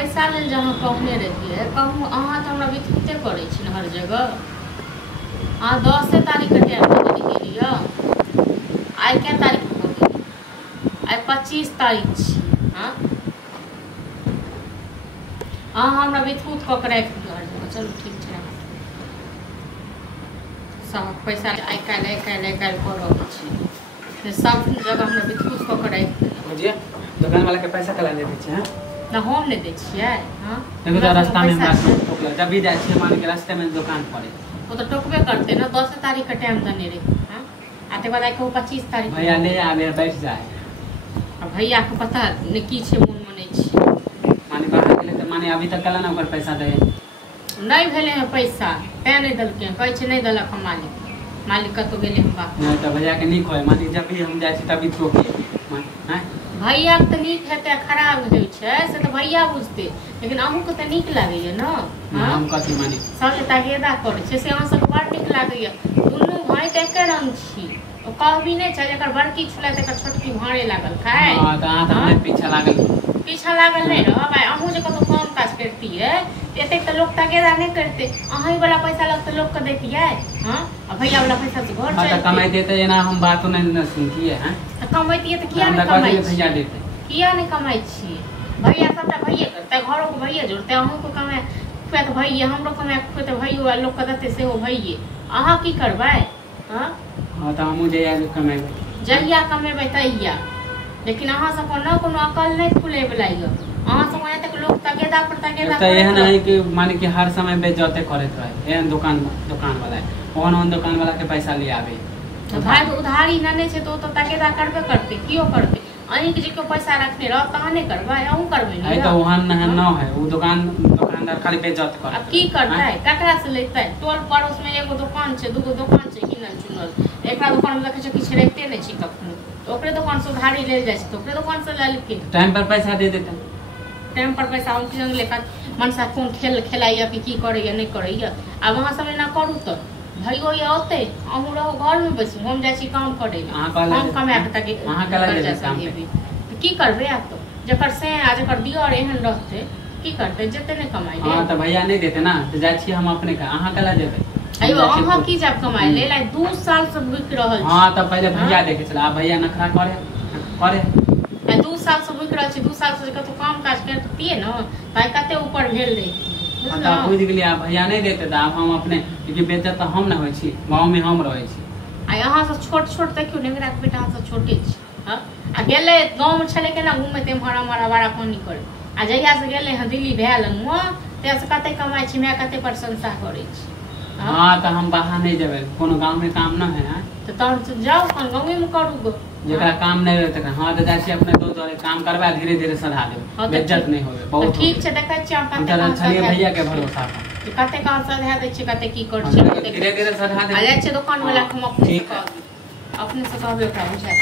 पैसा लेल जहाँ कहने रहिए कहूँ अहाँ तो हमरा वित्ते करे छी हर जगह। हाँ 10 तारीख के टाइम गेलिए आई क्या तारीख हो गई आई 25 तारीख छी। हाँ अहाँ हमरा वित्त कऽ के राखि दियौ हर जगह। चलू ठीक है सब पैसा आई काल्हि कर रहल छी सब जगह हमरा वित्त कऽ के राखि दियौ। दुकान वाला के पैसा कला ले दै छै ना हम नहीं दै छियै। हाँ देखो तो रास्ता में हमरा टोकला जब भी जाय छी मान के रास्ते में दुकान पड़े वो तो टोकबे करते ना 10 तारीख का टाइम देने रहे। हाँ आते बाद आई कहूँ 25 तारीख भैया ले आबे बैठ जाए अब भैया के पता नहीं की छे मन में नहीं छे माने बाहर गेले त माने अभी तक कला ना ओकर पैसा दे नहीं भेले हैं पैसा तै नहीं दलके कहे छे नहीं दलक हम मालिक कतो गेले हम बात नहीं तो भैया के नीक होय माने जब भी हम जाय छी तभी टोके हैं भैया के तो नीक हेते खराब होय छे से तो भैया बुझते लेकिन अहू के तो नीक लागैया ना। हम कथि माने सब तागेदा करे छे से अहाँ सब बड़ नीक लागैया दुनू भाई त एके रंग छी ओ कहबी नहीं चल एकर बड़की छुला त एकर छोटकी भाड़े लागल खाए। हां त अहाँ त हमरे पीछा लागल नहीं रह भाई अहू जे कतो काम काज करती है एते त लोग तागेदा नहीं करते अहीं वाला पैसा लग त लोग के देतिए। हां अब भैया वाला पैसा से घर चल कमाई देते ना हम बात नहीं सुनती है कमाइती तो किया नहीं कमाई भैया देते किया नहीं कमाई छी भैया सबटा भैया करते घरों को भैया जोड़ते अहूँ को कमाए खुए तो भैया हमरो कमाए खुए तो भैया लोग के देते से हो भैये अहाँ की करबै। हां हां त हमहु जइया कमाएबै जहिया कमेबै तहिया लेकिन अहाँ सब न कोनो अकल नहीं खुले बलाइयो अहाँ सब यहाँ तक लोग तगेदा पर तगेदा त एहन है कि माने कि हर समय बेइज्जती करत रहे एहन दुकान वाला ओहन दुकान वाला के पैसा ले आवे तो भाई तो उधारी नने छे तो तगेदा करबे करते कियो करते अहीं के जो पैसा रखने रह तहने करबै अहू करबै नहीं है तो ओहन न है वो दुकानदार खाली बेइज्जत कर अब की करतै ककरा से लेतै टोल पड़ोस में एगो दुकान छे दूगो दुकान छे किनल चुनल एकरा दुकान में देखे छे किछ रहते नहीं छी कखनो तो ओकरे दुकान से उधारी ले जाय छे तो ओकरे दुकान से ले लेके टाइम पर पैसा दे देता टाइम पर पैसा हम किन लेकर मनसा कोन खेल खेलाइया कि करैया नहीं करैया अब वहां समय ना करू तो भैयो ये होते अहू रहो घर में बैसू हम जाय छी काम करे हम कमा के ताकि वहां कला ले काम तो की करबे आप तो जकर से आज कर दियो और एहन रहते की करते जते नहीं कमाई ले। हां त भैया नहीं देते ना तो जाय छी हम अपने का अहां कला देते अयो अहां की जब कमाई ले लाई 2 साल से बिक रहल छी। हां त पहले भैया देखे चला अब भैया नखरा करे 2 साल से बिक रहल छी 2 साल से कतो काम काज करतिए ना ताई कते ऊपर भेल रही बुझला बुझ गेलिए अब भैया नहीं देते त अब हम अपने क्योंकि बेइज्जत त हम ना होय छी गांव में हम रहै छी आ यहाँ से छोट देखियो नेगरा के बेटा से छोटे छी। हां आ गेले गांव में छले के ना घूमे ते हमारा बड़ा पानी करे आ जहिया से गेले ह दिल्ली भेल न ते से कते कमाई छी मैं कते प्रशंसा करे छी। हां त हम बाहर नहीं जेबे कोनो गांव में काम न है तो तब जाओ अपन गांव में करू गो जेकरा काम नहीं रहते हां त जाय छी अपने दो दो काम करबा धीरे धीरे सधा देबे बेइज्जत नहीं होबे बहुत ठीक छै देखै छी हम कते चलिए भैया के भरोसा कते काम सधा दै छी कते की कर छी धीरे धीरे सधा दे आ जाय छै दुकान वाला हम अपने से कहबे ओकरा बुझा